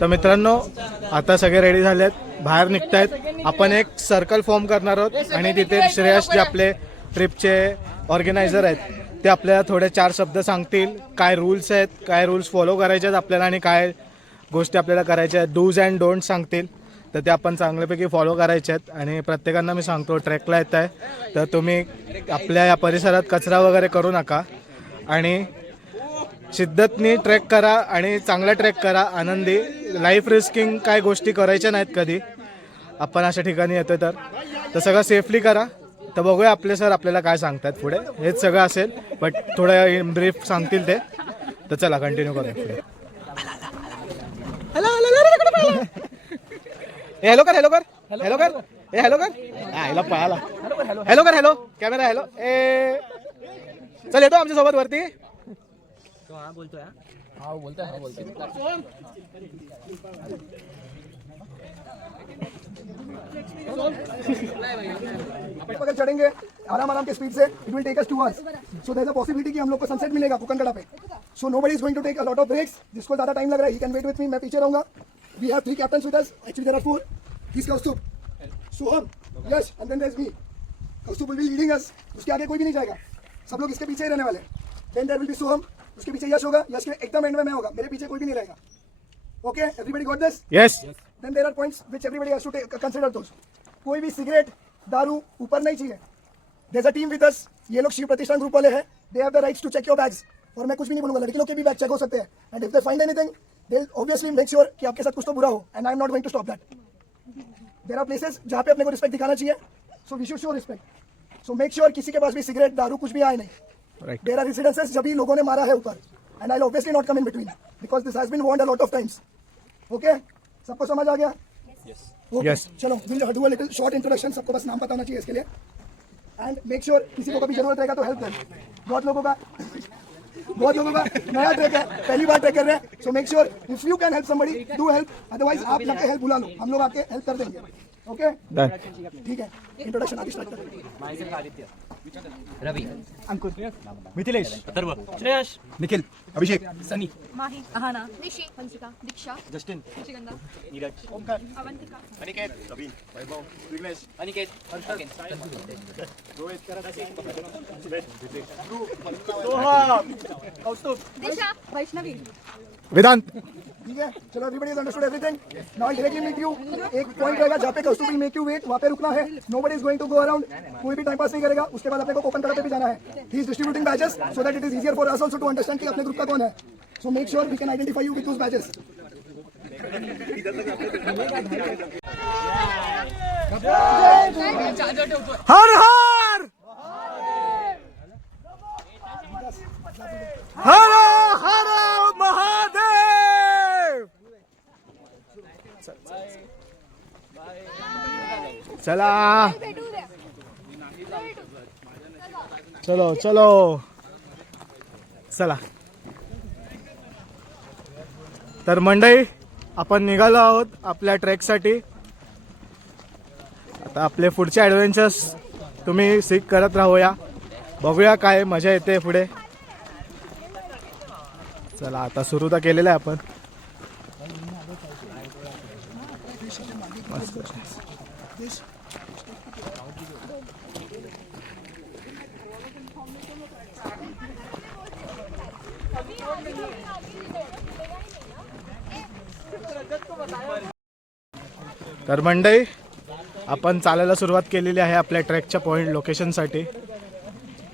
तर मित्रांनो आता सगळे रेडी झालेत, बाहेर निघतायत. आपण एक सर्कल फॉर्म करणार आहोत आणि तिथे श्रेयस जे आपले ट्रिपचे ऑर्गनायझर आहेत ते आपल्याला थोडे 4 शब्द सांगतील. काय रूल्स आहेत, काय रूल्स फॉलो करायचे आहेत आपल्याला आणि काय गोष्टी आपल्याला करायच्या आहेत, डूज अँड डोंट सांगतील. तर ते आपण चांगल्यापैकी फॉलो करायचे आहेत. आणि प्रत्येकांना मी सांगतो ट्रेकला येत आहे तर तुम्ही आपल्या या परिसरात कचरा वगैरे करू नका आणि शिद्दतनी ट्रेक करा आणि चांगला ट्रेक करा आनंदी. लाईफ रिस्किंग काय गोष्टी करायच्या नाहीत कधी आपण अशा ठिकाणी येतो तर सगळं सेफली करा. तर बघूया आपले सर आपल्याला काय सांगतात पुढे. हेच सगळं असेल बट थोडं इन ब्रीफ सांगतील ते. तर चला कंटिन्यू करूया पुढे. हॅलो कर, हॅलो कर, हॅलो कर, ए हॅलो कर, हॅलो पळाला, हॅलो कर, हॅलो कॅमेरा, हॅलो ए चल येतो आमच्या सोबत वरती. हाँ बोलतोय, हाँ बोलतोय, हाँ बोलतोय. अगर चढ़ेंगे आराम आराम के स्पीड से it will take us 2 hours. So there is a possibility कि हम लोग को सनसेट मिलेगा कुकनगड़ा पे. So nobody is going to take a lot of breaks. जिसको ज्यादा टाइम लग रहा है he can wait with me. मैं पीछे रहूंगा. We have 3 captains with us. Actually there are 4. He is Kaustubh, Soham, Yash and then there is me. Kaustubh will be leading us. उसके आगे कोई भी नहीं जाएगा. सब लोग इसके पीछे ही रहने वाले. Then there will be Soham. उसके पीछे यश होगा. यश के एकदम एंड में मैं होगा. मेरे पीछे कोई भी नहीं रहेगा. Okay everybody got this? Yes. Then there are points which everybody has to consider those. कोई भी सिगरेट दारू ऊपर नहीं चाहिए. There is a team with us. ये लोग शिव प्रतिष्ठान ग्रुप वाले हैं. They have the rights to check your bags. और मैं कुछ भी नहीं बोलूंगा, लड़की लोग के भी बैग चेक हो सकते हैं. And if they find anything they will obviously make sure कि आपके साथ कुछ तो बुरा हो. And I am not going to stop that. There are places जहाँ पे अपने को रिस्पेक्ट दिखाना चाहिए. So we should show respect. So make sure किसी के पास भी सिगरेट दारू कुछ भी आए नहीं. देयर आर इंसिडेंसेस जब भी लोगों ने मारा है ऊपर. And I will obviously not come in between because this has been warned a lot of times. Okay सबको समझ आ गया? Yes. चलो will do a little short introduction. सबको बस नाम पता होना चाहिए इसके लिए. एंड मेक श्योर किसी को कभी जरूरत रहेगा तो हेल्प दें. बहुत लोगों का नया ट्रैक है, पहली बार ट्रैक कर रहे हैं. So make sure if you can help somebody do help. Otherwise आप लग के हेल्प बुला लो, हम लोग आके हेल्प कर देंगे. ओके ठीक है. इंट्रोडक्शन आगे स्टार्ट करें. रवि, अंकुर, मिथिलेश, अथर्व, श्रेयस, निखिल, अभिषेक, सनी, माही, अहाना, निशी, हंसिका, दीक्षा, जस्टिन, श्रीगंधा, नीरज, ओमकार, अवंतिका, अनिकेत, रवीन, वैभव, विघ्नेश, अनिकेत, हर्षद, सोहम, कौस्तुभ, दिशा, वैष्णवी. वेदांत. ठीक है. चलो everybody has understood everything. Now directly meet you. एक पॉइंट रहेगा जहाँ पे Kaustubh will make you wait. वहाँ पे रुकना है. Nobody is going to go around. कोई भी टाइम पास नहीं करेगा. उसके बाद अपने को कोकनगढ़ पे भी जाना है. He is distributing badges so that it is easier for us also to understand कि अपने ग्रुप का कौन है. So make sure we can identify you with those badges. हर हर हर हर महादेव. चला चलो चलो चला. तर मंडळी आपण निघालो आहोत आपल्या ट्रेकसाठी. आता आपले पुढचे ॲडव्हेंचर्स तुम्ही सीक करत राहूया. बघूया काय मजा येते पुढे. चला आता सुरू तर केलेलं आहे आपण. मस्त. तर मंडळी आपण चालायला सुरुवात केलेली आहे आपल्या ट्रेकच्या पॉईंट लोकेशनसाठी.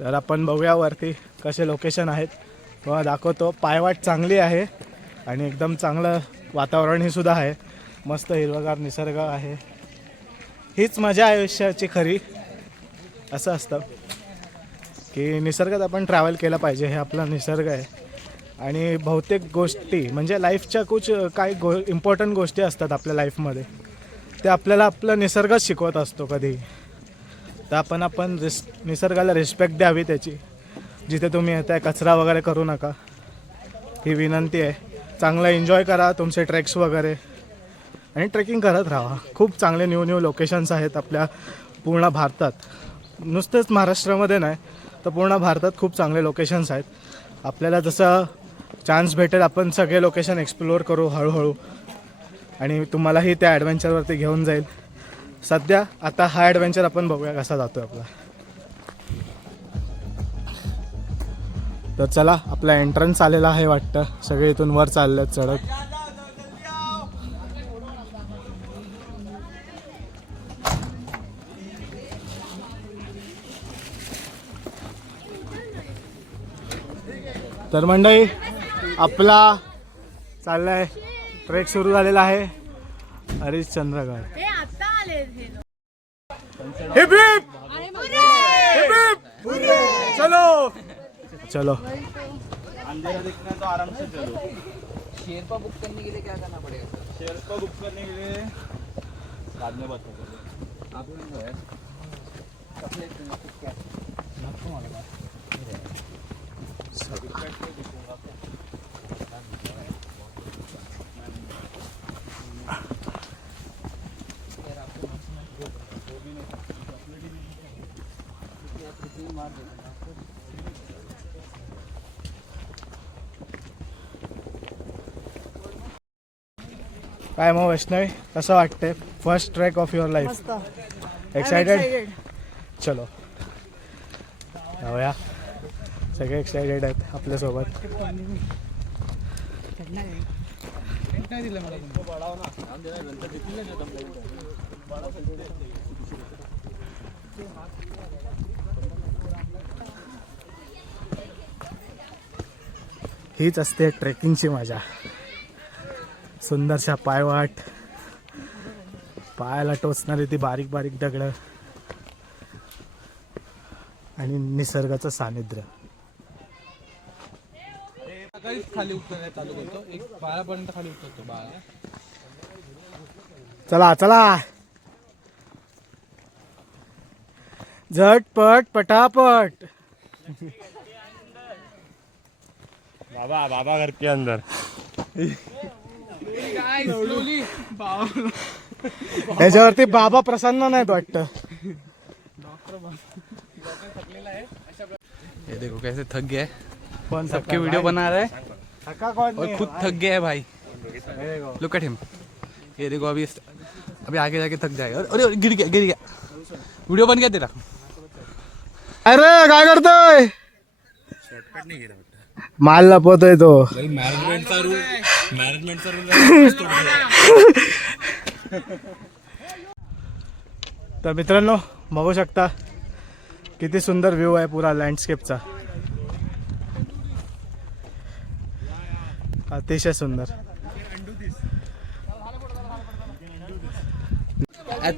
तर आपण बघूया वरती कसे लोकेशन आहेत किंवा दाखवतो. पायवाट चांगली आहे आणि एकदम चांगलं वातावरणही सुद्धा आहे. मस्त हिरवगार निसर्ग आहे. हीच मजा आयुष्याची खरी. असं असतं की निसर्गात आपण ट्रॅव्हल केलं पाहिजे. हे आपला निसर्ग आहे. आणि बहुतेक गोष्टी म्हणजे लाईफच्या काही इम्पॉर्टंट गोष्टी असतात आपल्या लाईफमध्ये ते आपल्याला आपला निसर्गच शिकवत असतो कधी. तर आपण निसर्गाला रिस्पेक्ट द्यावी त्याची. जिथे तुम्ही येताय कचरा वगैरे करू नका ही विनंती आहे. चांगलं एन्जॉय करा तुमचे ट्रेक्स वगैरे आणि ट्रेकिंग करत राहा. खूप चांगले न्यू लोकेशन्स आहेत आपल्या पूर्ण भारतात. नुसतंच महाराष्ट्रामध्ये नाही तर पूर्ण भारतात खूप चांगले लोकेशन्स आहेत. आपल्याला जसं चान्स भेटेल आपण सगळे लोकेशन एक्सप्लोअर करू हळूहळू. आणि तुम्हालाही त्या ॲडव्हेंचरवरती घेऊन जाईल. सध्या आता हा ॲडव्हेंचर आपण बघूया कसा जातो आपला. तर चला, आपला एंट्रन्स आलेला आहे वाटतं. सगळे इथून वर चालले आहेत चढत. तर मंडळी, आपला चाललाय ट्रेक सुरू झालेला आहे Harishchandragad. Heap heap! Heap heap! चलो चलो. शेरपा बुक करने के लिए क्या करना पड़ेगा? शेरपा बुक करने के लिए बाद में बताओ. आप लोग जो है कपड़े क्या काय मग वैष्णवी, कसं वाटतंय? First track of your life. Excited? चलो जाऊया. सगळे एक्सायटेड आहेत आपल्यासोबत. हीच असते ट्रेकिंगची मजा. सुंदरशा पायवाट, पायाला टोचणारी ती बारीक बारीक दगडं आणि निसर्गाचं सानिध्य. खाली उतरण्यात चालू करतो. एक 12 पर्यंत खाली उतरतो. 12. चला चला, झटपट पटापट. बाबा बाबा घर के अंदर. त्याच्यावरती बाबा प्रसन्न नाहीत वाटतं. ये देखो कैसे थक गया है. कौन सा सबके वीडियो बना रहा है थका कौन और नहीं खुद है? थक गया है भाई. देखो. Look at him. ये देखो अभी आगे जाके थक जाएगा. अरे गिर गया. वीडियो बन गया तेरा. अरे काय करतोय? माल लपवतोय तो. मॅनेजमेंटचा रूल. तर मित्रांनो, बघू शकता किती सुंदर व्ह्यू आहे पुरा लँडस्केपचा. अतिशय सुंदर.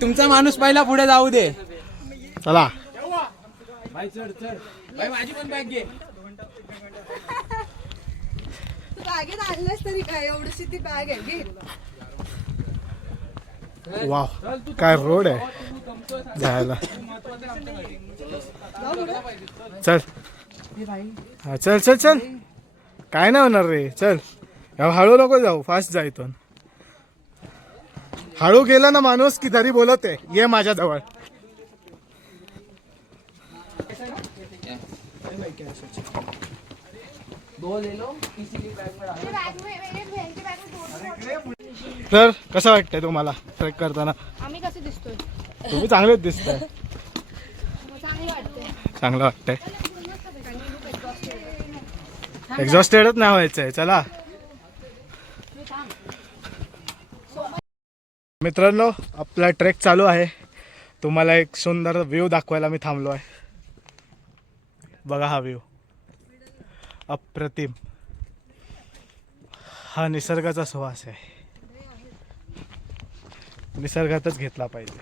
तुमचा माणूस पहिला पुढे जाऊ दे. चला. भाई माझी पण बॅग घे. तू बॅगेत आणलंस तरी काय, एवढीशी ती बॅग आहे घे. वाव, काय रोड आहे जायला. चल हा, चल चल चल. काय नाही होणार रे, चल. हळू नको जाऊ, फास्ट जा इथून. हळू गेला ना माणूस की तरी बोलते ये माझ्या जवळ. तर कसं वाटतंय तुम्हाला ट्रेक करताना? आम्ही कसे दिसतोय? तुम्ही चांगलेच दिसताय. चांगलं वाटतंय. चांगलं वाटतंय. एक्झॉस्टेडच नाही व्हायचंय. चला मित्रांनो, आपला ट्रेक चालू आहे. तुम्हाला एक सुंदर व्ह्यू दाखवायला मी थांबलो आहे. बघा हा व्ह्यू, अप्रतिम. हा निसर्गाचा सुवास आहे. निसर्गातच घेतला पाहिजे.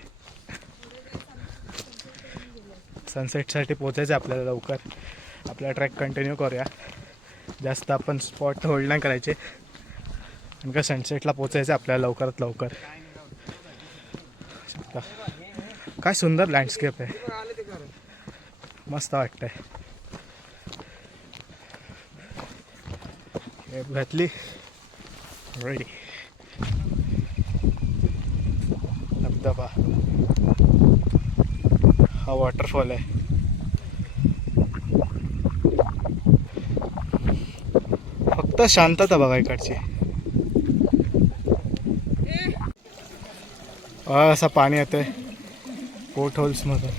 सनसेटसाठी पोचायचं आपल्याला लवकर. आपला ट्रॅक कंटिन्यू करूया. जास्त आपण स्पॉट होल्ड नाही करायचे, कारण का सनसेटला पोचायचं आपल्याला लवकरात लवकर. काय सुंदर लँडस्केप आहे, मस्त वाटतंय. घातली रेडी. धबधबा, हा वॉटरफॉल आहे. फक्त शांतता बघा इकडची. असं पाणी येतंय पोर्ट होल्समधून.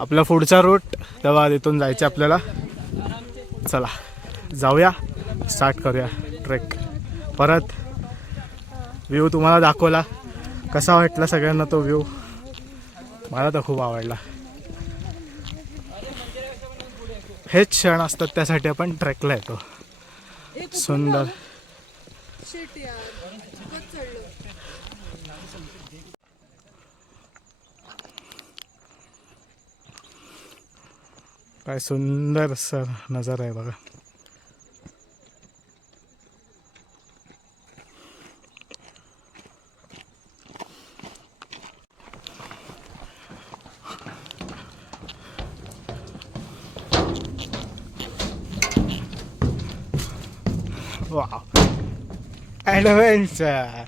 आपला पुढचा रूट तेव्हा तिथून जायचं आपल्याला. चला जाऊया, स्टार्ट करूया ट्रेक. परत व्ह्यू तुम्हाला दाखवला, कसा वाटला सगळ्यांना तो व्ह्यू? मला तर खूप आवडला. हेच क्षण असतात त्यासाठी आपण ट्रेकला येतो. सुंदर. शिट यार खूपच चढलो. काय सुंदर असा नजारा आहे बघा. Wow, adventure.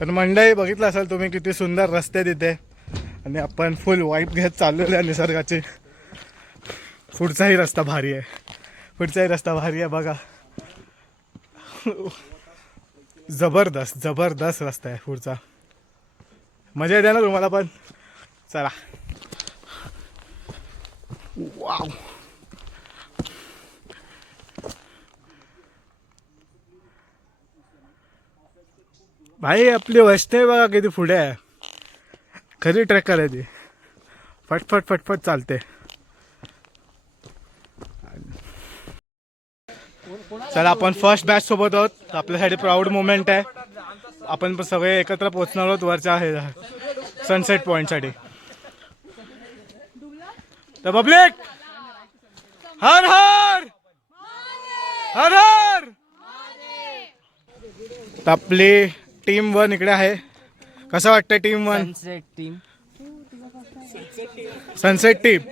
तर मंडळी बघितलं असेल तुम्ही किती सुंदर रस्ते तिथे, आणि आपण फुल वाईट घेत चाललेलो आहे निसर्गाची. पुढचाही रस्ता भारी आहे, पुढचाही रस्ता भारी आहे बघा. जबरदस्त जबरदस्त रस्ता आहे पुढचा. मजा येते ना तुम्हाला पण? चला. वाव, भाई आपली वैष्णवी बघा किती पुढे आहे. खरी ट्रेकर आहे ती, फटफट फटफट चालते. चला आपण फर्स्ट बॅच सोबत आहोत, आपल्यासाठी प्राऊड मोमेंट आहे. आपण पण सगळे एकत्र पोहोचणार आहोत वरच्या हे सनसेट पॉईंटसाठी. तर पब्लिक हर हर हर हर. तर आपली टीम 1 इकडे आहे. कसं वाटतं team 1? Sunset team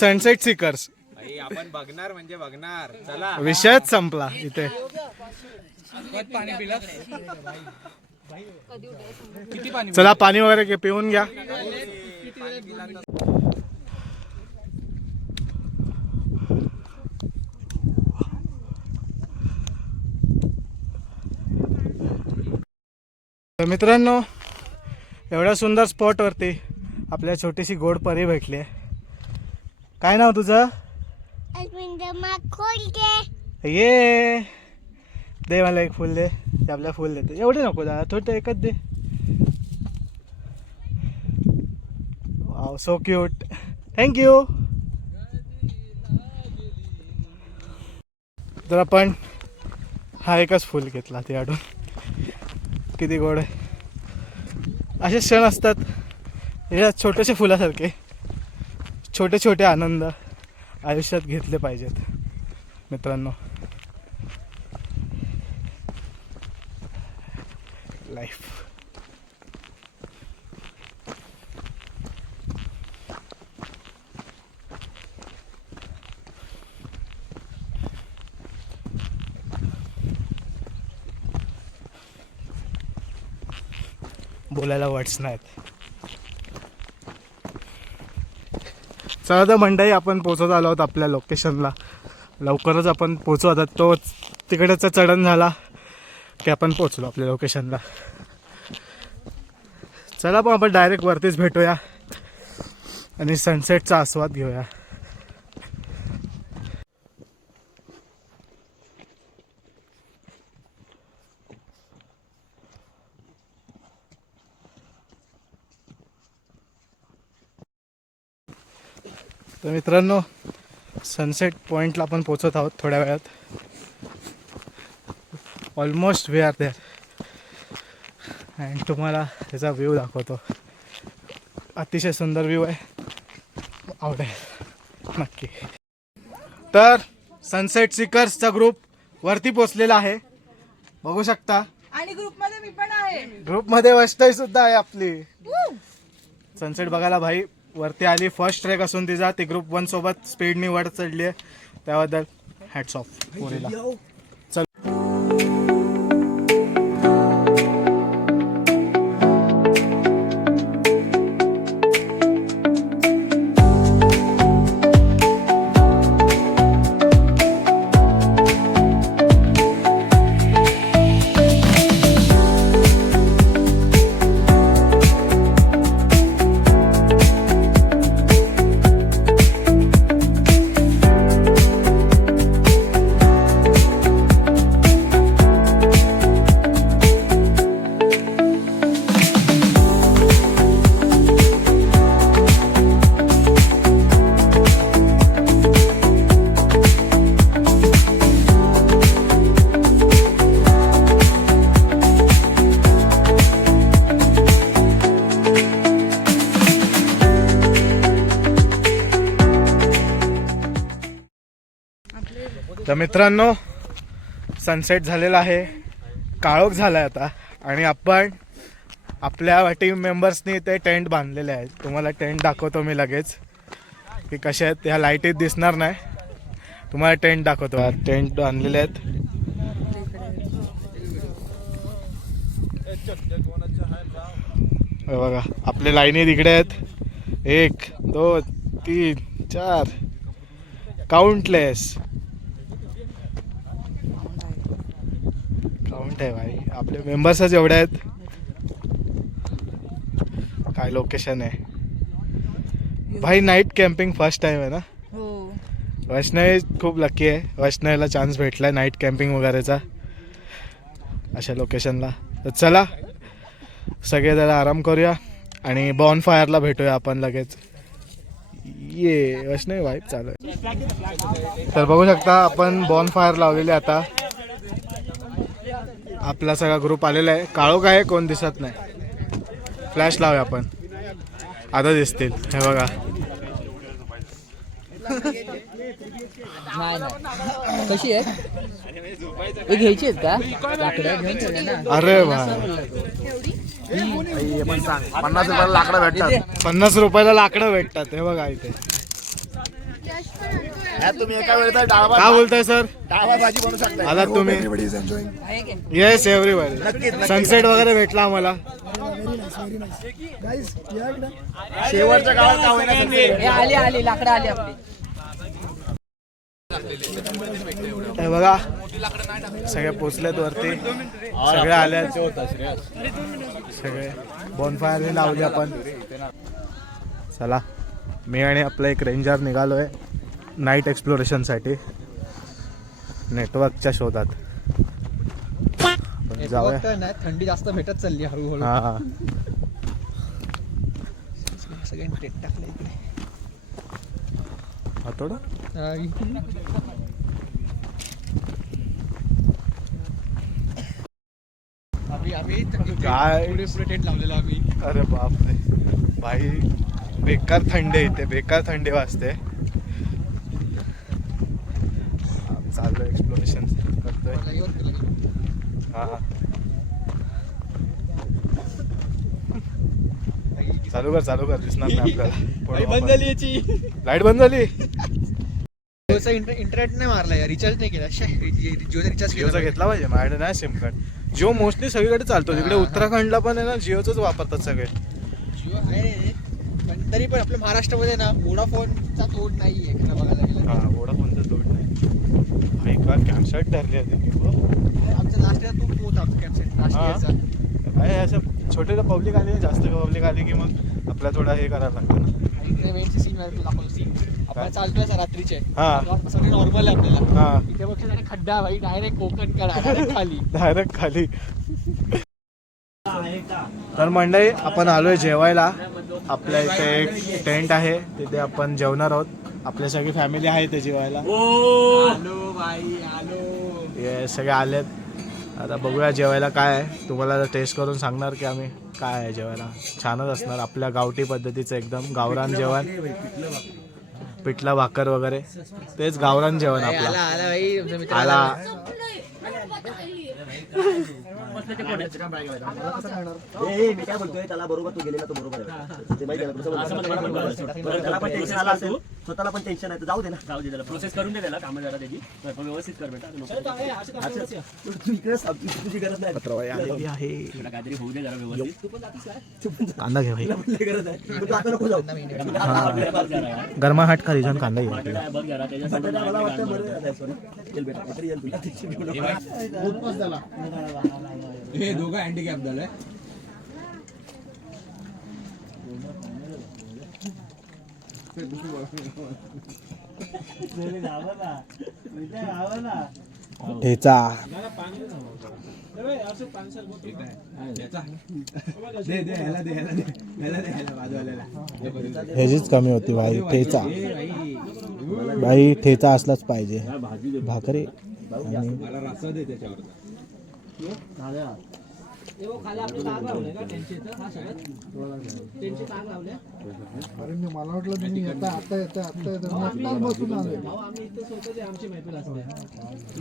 sunset seekers. आपण बघणार म्हणजे बघणार. चला विषयच संपला इथे. पाणी पिलं? किती पाणी? चला पाणी वगैरे पिऊन घ्या. तर मित्रांनो, एवढ्या सुंदर स्पॉटवरती आपल्या छोटीशी गोड परी भेटली आहे. काय नाव तुझं? ये दे मला एक फुल दे. ते आपल्या फुल देते. एवढे नको दादा, थोडं एकच दे. Wow, so cute. थँक्यू. तर आपण हा एकच फुल घेतला ते आठवून. किती गोड आहे. असे क्षण असतात या छोट्याशा फुलासारखे. छोटे छोटे आनंद आयुष्यात घेतले पाहिजेत मित्रांनो. लाईफ. बोलायला वर्ड्स नाहीत. चला तर मंडळी, आपण पोचत आलो आहोत आपल्या लोकेशनला. लवकरच आपण पोचू. आता तो तिकडेचा चढण झाला की आपण पोचलो आपल्या लोकेशनला. चला पण आपण डायरेक्ट वरतीच भेटूया आणि सनसेटचा आस्वाद घेऊया. तर मित्रांनो, सनसेट पॉईंटला आपण पोचत आहोत थोड्या वेळात. Almost we are there. And तुम्हाला त्याचा व्ह्यू दाखवतो. अतिशय सुंदर व्ह्यू आहे, आवडेल नक्की. तर सनसेट सिकर्सचा ग्रुप वरती पोचलेला आहे, बघू शकता. आणि ग्रुपमध्ये मी पण आहे. ग्रुपमध्ये वैष्णवी सुद्धा आहे आपली. सनसेट बघायला भाई वरती आली. फर्स्ट ट्रेक असून तिचा ती ग्रुप 1 सोबत स्पीडनी वर चढली आहे, त्याबद्दल हॅट्स ऑफ पोरीला. चल तर मित्रांनो, सनसेट झालेला आहे, काळोख झाला आहे आता, आणि आपण आपल्या टीम मेंबर्सनी ते टेंट बांधलेले आहेत. तुम्हाला टेंट दाखवतो मी लगेच की कसे आहेत. ह्या लाईटीत दिसणार नाही, तुम्हाला टेंट दाखवतो. टेंट बांधलेले आहेत. हे बघा आपले लाईनी तिकडे आहेत. 1 2 3 4 काउंटलेस काउंट आहे भाई. आपले मेंबर्सच एवढे आहेत. काय लोकेशन आहे भाई. नाईट कॅम्पिंग फर्स्ट टाइम आहे ना. हो. वैष्णवी खूप लकी आहे. वैष्णवीला चान्स भेटलाय नाईट कॅम्पिंग वगैरेचा अशा लोकेशनला. तर चला सगळे जरा आराम करूया आणि बॉन फायरला भेटूया आपण लगेच. ये वैष्णवी वाईट चालू आहे. तर बघू शकता आपण बॉन फायर लावलेली आता. आपला सगळा ग्रुप आलेला आहे. काळोख आहे, कोण दिसत नाही. फ्लॅश लावूया आपण, आता दिसतील. हे बघा कशी आहे घ्यायची आहेत का लाकडं घेऊन ठेवले ना. अरे भाई 50 रुपयाला लाकडं भेटतात. हे बघा इथे. तुम्ही एका वेळेला काय बोलताय सर? डावा भाजी बनवू शकता. आलात तुम्ही? Everybody is enjoying. Yes everybody. Sunset वगैरे भेटला आम्हाला. Very nice guys. या इकडे. शेवटच्या काळात का होईना हे आली आली लाकडं आली आपली. हे बघा सगळे पोचलेत वरती, सगळे आलेत. सगळे बॉनफायर लावली आपण. चला मी आणि आपला एक रेंजर निघालोय नाईट एक्सप्लोरेशनसाठी, नेटवर्कच्या शोधात. जाऊया. थंडी जास्त भेटत चालली हळूहळू. हा सगळ्यांनी टेट टाकलं इकडे. थोडं काय पुढे टेंट लावलेला आम्ही. अरे बापरे भाई, बेकार थंडी आहे इथे, बेकार थंडी वाजते. चालू एक्सप्लोरेशन करतोय. हा चालू कर दिसणार नाही आपल्याला. बंद झाली याची लाईट बंद झाली. इंटरनेट नाही मारला, रिचार्ज नाही केला. जिओचा रिचार्ज जिओचा घेतला पाहिजे. माझ्याकडे नाही सिम कार्ड. जिओ मोस्टली सगळीकडे चालतो. तिकडे उत्तराखंडला पण आहे ना, जिओच वापरतात सगळे. जिओ आहे पण तरी पण आपल्या महाराष्ट्रामध्ये ना वोडाफोनचा तोड नाहीये खरं बघायला गेलं. हा वोडाफोनचा तोड नाही. का कॅम्पसाईट ठरली होती. आमचा लास्ट इयर तो होता कॅम्पसाईट लास्ट इयरचा. काय असं छोटे पब्लिक आली, जास्त पब्लिक आली की मग आपल्याला थोडा हे करायला लागतं ना. इकडे वेटची सीन दाखवलं सीन आपण चालतोय रात्रीचे. हा सगळे नॉर्मल आहे आपल्याला. हा इथे बघ खड्डा भाई, डायरेक्ट कोकण कडा खाली डायरेक्ट खाली. तर मंडळी आपण आलोय जेवायला. आपल्या इथे एक टेंट आहे, तिथे आपण जेवणार आहोत. आपल्या सगळी फॅमिली आहे ते जेवायला. आलो भाई आलो. हे सगळे आलेत. आता बघूया जेवायला काय आहे. तुम्हाला टेस्ट करून सांगणार की आम्ही काय आहे जेवायला. छानच असणार आपल्या गावठी पद्धतीचं एकदम गावरान जेवण. पिठलं भाकर वगैरे, तेच गावरान जेवण आपलं. आला भाई तुमचा मित्र आला मी काय बोलतोय त्याला बरोबर तू गेलेला तो बरोबर आहे ते माहिती आहे ना, कसं बोलतो. त्याला पण टेन्शन आला असेल, स्वतःला पण टेन्शन आहे तर जाऊ दे ना, जाऊ दे त्याला प्रोसेस करून दे त्याला कामं जरा त्याची पण व्यवस्थित कर बेटा. तू इकडे तुझी गरज नाही, तुला काहीतरी होऊ दे जरा व्यवस्थित. तू पण जातीस काय कांदा घे भाई, गरज आहे पण तू आता नको जाऊ. गरमाहट का रिझन कांदा घे. बघ जरा त्याच्यासाठी मला वाटतं बरं आहे. सॉरी चल बेटा काहीतरी येईल तुला टेन्शन घेऊ नको. हे दोघं हँडिकॅप झालंय. ठेचा ह्याचीच कमी होती भाई. ठेचा भाई, ठेचा असलाच पाहिजे. भाकरी मला रस्सा दे त्याच्यावर. मला वाटलं तुम्ही आता बसून आले.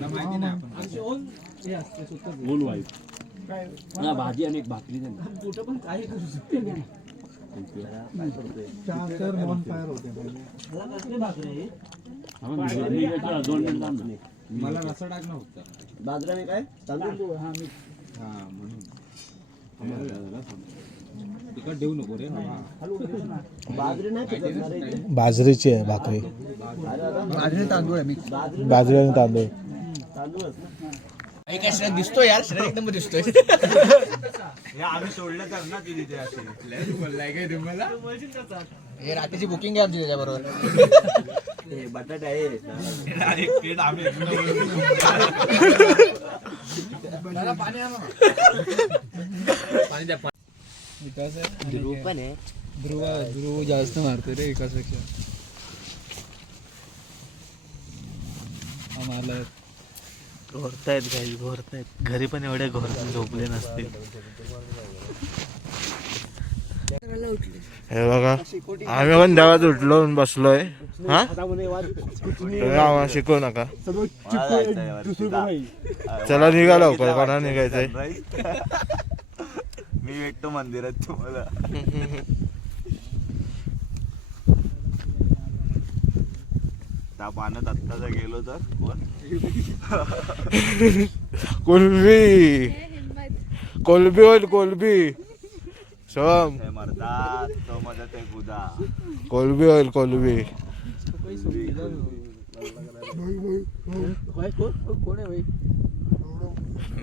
माहिती नाही आपण भाजी आणि एक भाकरी चार नॉन फायर होते. मला रस्सा टाक ना फक्त. बाजराने काय तांदूळ हा म्हणून तिकट देऊ नको रे. बाजरी नाही पिकवणार आहे इथे. बाजरीची आहे भाकरी. बाजरी तांदूळ आहे मी. बाजरी आणि तांदूळ. तांदूळच ना. एक शरीर दिसतोय यार, शरीर एकदम दिसतोय. आम्ही सोडलं तर ना ती तिथे असेल बोललाय काय तुम्हाला. हे रात्रीची बुकिंग आहे आमची त्याच्याबरोबर. हे बटाटे आहे. ध्रुव जास्त मारतो रे एकापेक्षा. मारला घोरतायत गाई, घोरतायत. घरी पण एवढे घोरतात झोपले नसतील. हे बघा, आम्ही पण देवात उठलो बसलोय. हा आम्हाला शिकवू नका. चला निघा लवकर, कोणा निघायचंय. मी भेटतो मंदिरात तुम्हाला. त्या पाण्यात आत्ता जर गेलो तर कोलबी, कोलबी होईल कोलबी. सोम मरतात तो माझा ते गुदा कोलबी होईल कोलबी.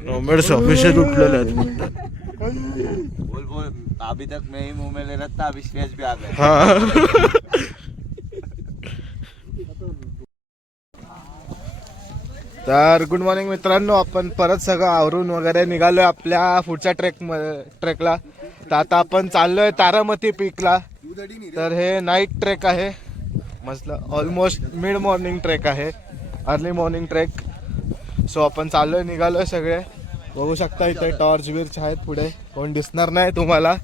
नॉमेड्स ऑफिशियल उठलेले आहेत. बोल बोल. अभी तक मैं ही मुंह में ले रहा था, अभी स्टेज पे आ गए. हा तर गुड मॉर्निंग मित्रांनो, आपण परत सगळं आवरून वगैरे निघालोय आपल्या पुढच्या ट्रेकला. तर आता आपण चाललोय तारामती पीकला. तर हे नाईट ट्रेक आहे, मस्त ऑलमोस्ट मिड मॉर्निंग ट्रेक आहे, अर्ली मॉर्निंग ट्रेक. सो आपण चाललोय, निघालोय सगळे. बघू शकता इथे टॉर्च बिर्च आहेत पुढे. कोण दिसणार नाही तुम्हाला,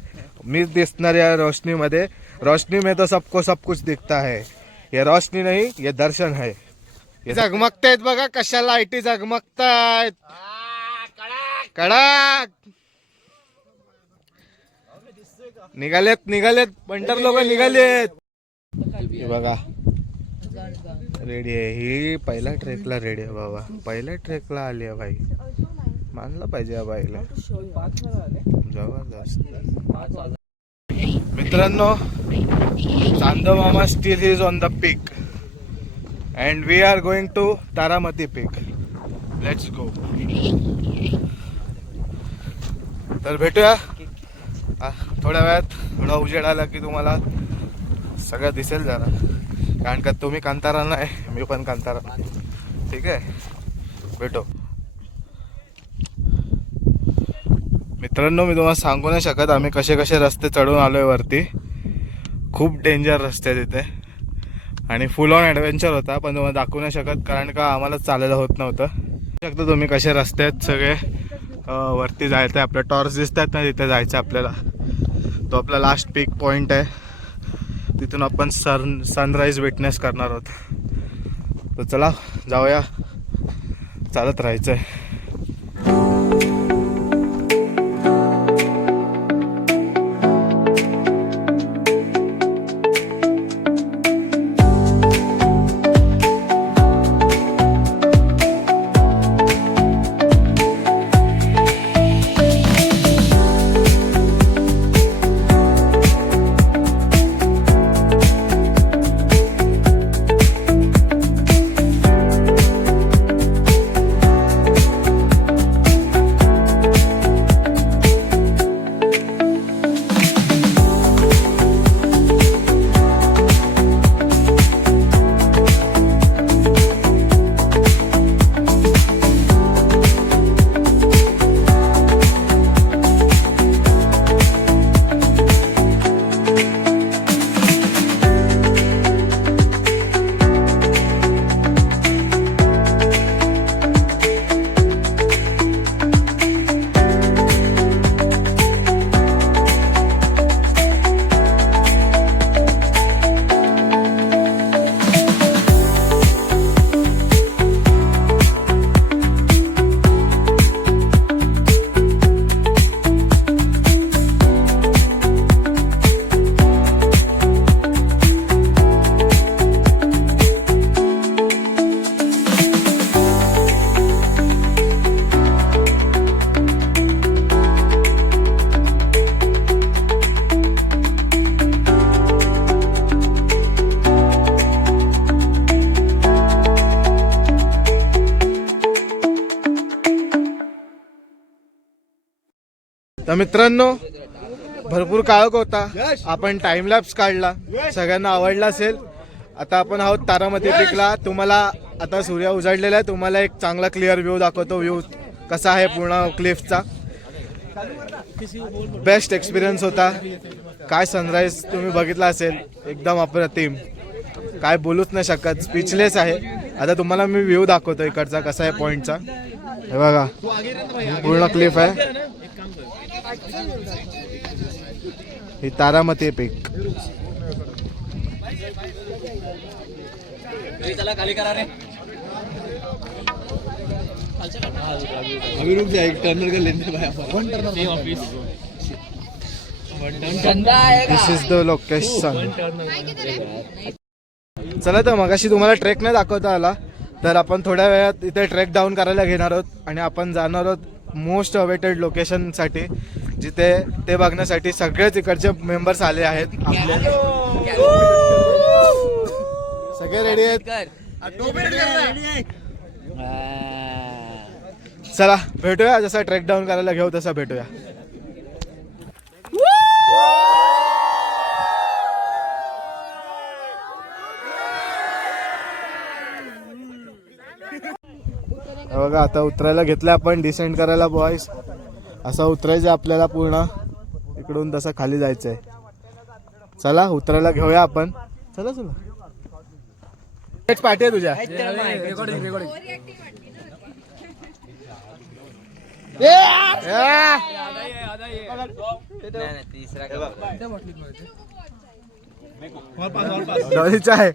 मीच दिसणार या रोशनीमध्ये. रोशनी में तो सबको सब कुछ दिखता है, ये रोशनी नहीं ये दर्शन है. झगमगतायत बघा, कशा लाईटी झगमगतायत कडक. निघालेत निघालेत पंटर लोक निघालेत. हे बघा रेडी आहे ही. पहिल्या ट्रेकला रेडी आहे बाबा, पहिल्या ट्रेकला आली आहे भाई. मानलं पाहिजे या बाईला, जबरदस्त. मित्रांनो, चांदो मामा steel is on the peak and we are going to Taramati Peak. Let's go. तर भेटूया थोड्या वेळात. थोडा उजेड आला की तुम्हाला सगळं दिसेल जरा, कारण का तुम्ही कांतारा नाही, मी पण कांतारा. ठीक आहे, भेटो. मित्रांनो, मी तुम्हाला सांगू नाही शकत आम्ही कसे कसे रस्ते चढून आलोय वरती. खूप डेंजर रस्ते आहेत इथे आणि फुल ऑन ॲडव्हेंचर होता, पण तुम्हाला दाखवू नाही शकत कारण का आम्हाला चालायला होत नव्हतं. शकतो तुम्ही कसे रस्ते आहेत सगळे. वरती जायचं आहे, आपल्या टॉर्च दिसतात ना, तिथे जायचं आपल्याला. तो आपला लास्ट पीक पॉईंट आहे, तिथून आपण सनराईज विटनेस करणार आहोत. तर चला जाऊया, चालत राहायचं आहे. तर मित्रांनो भरपूर काळोख होता, आपण टाइमलॅप्स काढला, सगळ्यांना आवडला असेल. आता आपण आहोत तारामती पीकला. तुम्हाला आता सूर्य उजाडलेला आहे, तुम्हाला एक चांगला क्लिअर व्ह्यू दाखवतो. व्ह्यू कसा आहे पूर्ण क्लिफचा. बेस्ट एक्सपिरियन्स होता. काय सनराईज तुम्ही बघितला असेल, एकदम अप्रतिम, काय बोलूच नाही शकत, स्पीचलेस आहे. आता तुम्हाला मी व्ह्यू दाखवतो इकडचा कसा आहे पॉईंटचा. हे बघा पूर्ण क्लिफ आहे. ही तारामती पीक. चला खाली करा रे. अभी रुक जा, एक टर्नर का लेने भाई office this is the location. चला तर मगाशी तुम्हाला ट्रेक नाही दाखवता आला, तर आपण थोड्या वेळात इथे ट्रेक डाऊन करायला घेणार आहोत आणि आपण जाणार आहोत मोस्ट अवेटेड लोकेशनसाठी, जिथे ते बघण्यासाठी सगळेच इकडचे मेंबर्स आले आहेत. सगळे रेडी आहेत. चला भेटूया, जसा ट्रेक डाऊन करायला घेऊ तसा भेटूया. बघा आता उतरायला घेतलं आपण, डिसेंड करायला बॉयज. असं उतरायचं आपल्याला पूर्ण इकडून, तसं खाली जायचंय. चला उतरायला घेऊया आपण. चला चला पाठी आहे तुझ्या. डॉलीचा आहे.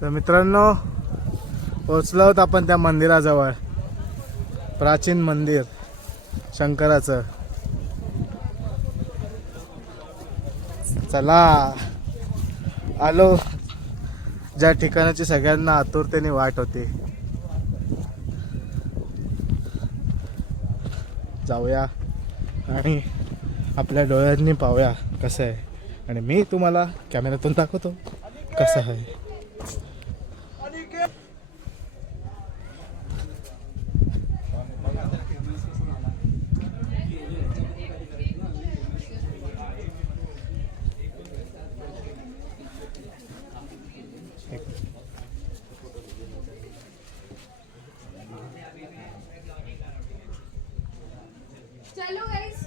तर मित्रांनो पोचलो आहोत आपण त्या मंदिराजवळ. प्राचीन मंदिर शंकराचं. चला आलो ज्या ठिकाणाची सगळ्यांना आतुरतेने वाट होती. जाऊया आणि आपल्या डोळ्यांनी पाहूया कसं आहे, आणि मी तुम्हाला कॅमेऱ्यातून दाखवतो कसं आहे. चलो गाइस.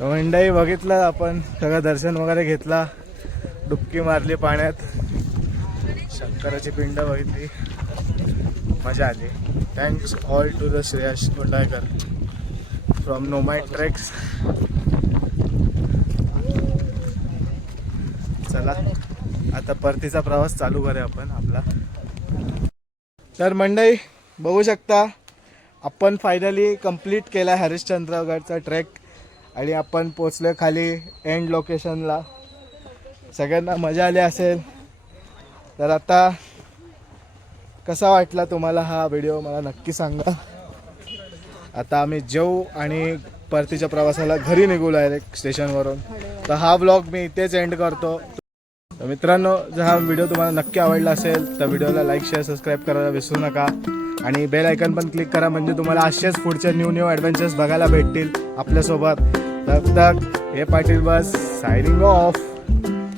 मंडई बघितलं आपण, सगळं दर्शन वगैरे घेतला, डुबकी मारली पाण्यात, शंकराची पिंड बघितली, मजा आली. Thanks all to the Shreyas Kondaykar from Nomad Treks. चला आता परतीचा प्रवास चालू करूया आपण आपला. तर मंडई बघू शकता आपण फायनली कंप्लीट केला हरिश्चंद्रगडचा ट्रेक आणि आपण पोचलो खाली एंड लोकेशनला. सगळ्यांना मजा आली असेल. तर आता कसा वाटला तुम्हाला हा व्हिडिओ मला नक्की सांगा. आता आम्ही जेवू आणि परतीच्या प्रवासाला घरी निघू डायरेक्ट स्टेशनवरून. तर हा व्लॉग मी इथेच एंड करतो. तर मित्रांनो, जर हा व्हिडिओ तुम्हाला नक्की आवडला असेल तर व्हिडिओला लाईक शेअर सबस्क्राईब करायला विसरू नका आणि बेल आयकॉन पण क्लिक करा, म्हणजे तुम्हाला असेच पुढचे न्यू ॲडव्हेंचर्स बघायला भेटतील आपल्यासोबत. तब तक हे पाटील बस सायनिंग ऑफ.